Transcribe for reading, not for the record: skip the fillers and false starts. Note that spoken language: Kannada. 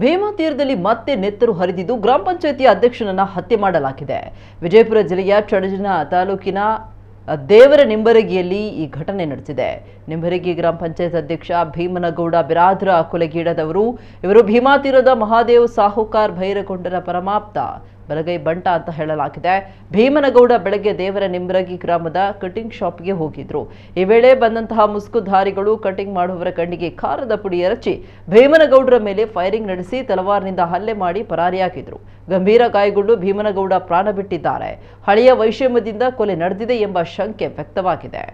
ಭೀಮಾ ತೀರದಲ್ಲಿ ಮತ್ತೆ ನೆತ್ತರು ಹರಿದಿದ್ದು ಗ್ರಾಮ ಪಂಚಾಯಿತಿಯ ಅಧ್ಯಕ್ಷನನ್ನ ಹತ್ಯೆ ಮಾಡಲಾಗಿದೆ. ವಿಜಯಪುರ ಜಿಲ್ಲೆಯ ಚಡಚಣ ತಾಲೂಕಿನ ದೇವರ ನಿಂಬರಗಿಯಲ್ಲಿ ಈ ಘಟನೆ ನಡೆದಿದೆ. ನಿಂಬರಗಿ ಗ್ರಾಮ ಪಂಚಾಯತ್ ಅಧ್ಯಕ್ಷ ಭೀಮನಗೌಡ ಬಿರಾದರ ಕೊಲೆಗೀಡಾದವರು. ಇವರು ಭೀಮಾ ತೀರದ ಮಹಾದೇವ್ ಸಾಹುಕಾರ್ ಭೈರಗೊಂಡರ ಪರಮಾಪ್ತ ಬಲಗೈ ಬಂಟ ಅಂತ ಹೇಳಲಾಗಿದೆ. ಭೀಮನಗೌಡ ಬೆಳಗ್ಗೆ ದೇವರ ನಿಂಬರಗಿ ಗ್ರಾಮದ ಕಟಿಂಗ್ ಶಾಪ್ಗೆ ಹೋಗಿದ್ರು. ಈ ವೇಳೆ ಬಂದಂತಹ ಮುಸುಕುಧಾರಿಗಳು ಕಟಿಂಗ್ ಮಾಡುವವರ ಕಣ್ಣಿಗೆ ಖಾರದ ಪುಡಿ ಎರಚಿ ಭೀಮನಗೌಡರ ಮೇಲೆ ಫೈರಿಂಗ್ ನಡೆಸಿ ತಲವಾರ್ನಿಂದ ಹಲ್ಲೆ ಮಾಡಿ ಪರಾರಿಯಾಗಿದ್ರು. ಗಂಭೀರ ಗಾಯಗೊಂಡು ಭೀಮನಗೌಡ ಪ್ರಾಣ ಬಿಟ್ಟಿದ್ದಾರೆ. ಹಳೆಯ ವೈಷಮ್ಯದಿಂದ ಕೊಲೆ ನಡೆದಿದೆ ಎಂಬ ಶಂಕೆ ವ್ಯಕ್ತವಾಗಿದೆ.